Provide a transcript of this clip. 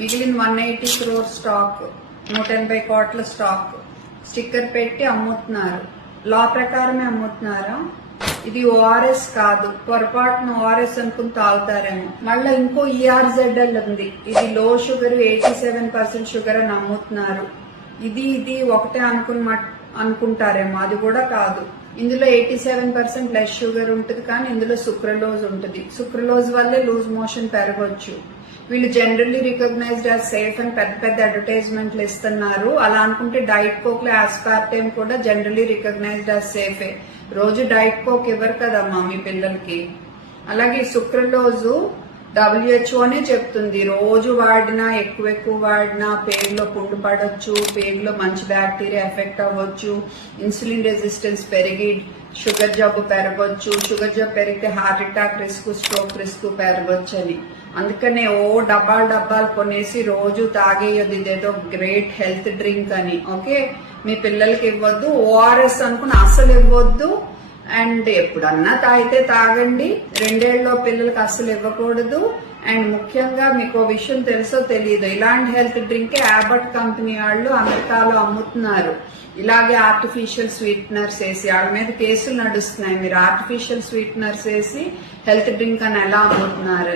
మిగిలిన 180 crore stock 180 కోట్ల stock sticker పెట్టి అమ్ముతున్నారు. లా ప్రకారమే అమ్ముతున్నారా? ఇది ఓఆర్ఎస్ కాదు, పొరపాటున ఓఆర్ఎస్ అనుకుని తాగుతారేమో. మళ్ళీ ఇంకో ERZL ఉంది, ఇది లో షుగర్ 87% షుగర్ అని అమ్ముతున్నారు. ఇది ఒకటే అనుకుంటారేమో, అది కూడా కాదు. ఇందులో 87% లెస్ షుగర్ ఉంటుంది, కానీ ఇందులో సుక్రలోజ్ ఉంటుంది. సుక్రలోజ్ వల్లే లూజ్ మోషన్ పెరగొచ్చు. వీళ్ళు జనరల్లీ రికగ్నైజ్డ్ యాజ్ సేఫ్ అని పెద్ద పెద్ద అడ్వర్టైజ్మెంట్లు ఇస్తున్నారు. అలా అనుకుంటే డైట్ కోక్ లో ఆస్పార్టేమ్ కూడా జనరల్లీ రికగ్నైజ్డ్ యాజ్ సేఫే. రోజు డైట్ కోక్ ఇవ్వరు కదమ్మా మీ పిల్లలకి. అలాగే సుక్రలోజు WHOనే చెప్తుంది, రోజు వాడినా ఎక్కువ వాడినా పేగులో పుండు పడవచ్చు, పేగులో మంచి బ్యాక్టీరియా ఎఫెక్ట్ అవ్వచ్చు, ఇన్సులిన్ రెసిస్టెన్స్ పెరిగి షుగర్ జబ్బు పెరగొచ్చు, షుగర్ జబ్బు పెరిగితే heart attack risk, stroke risk పెరగొచ్చు అని. అందుకనే డబ్బాలు కొనేసి రోజు తాగేయొద్దు, ఇదేదో గ్రేట్ హెల్త్ డ్రింక్ అని. ఓకే, మీ పిల్లలకి ఇవ్వద్దు. ఓఆర్ఎస్ అనుకుని అస్సలు ఇవ్వద్దు. అండ్ ఎప్పుడన్నా తాగితే తాగండి, 2 ఏళ్ల పిల్లలకి అస్సలు ఇవ్వకూడదు. అండ్ ముఖ్యంగా మీకు విషయం తెలుసో తెలియదు, ఇలాంటి హెల్త్ డ్రింక్ యాబట్ కంపెనీ వాళ్ళు అమెరికాలో అమ్ముతున్నారు. ఇలాగే ఆర్టిఫిషియల్ స్వీట్నర్స్ వేసి, వాళ్ళ మీద కేసులు నడుస్తున్నాయి. మీరు ఆర్టిఫిషియల్ స్వీట్నర్స్ వేసి హెల్త్ డ్రింక్ అని ఎలా అమ్ముతున్నారు?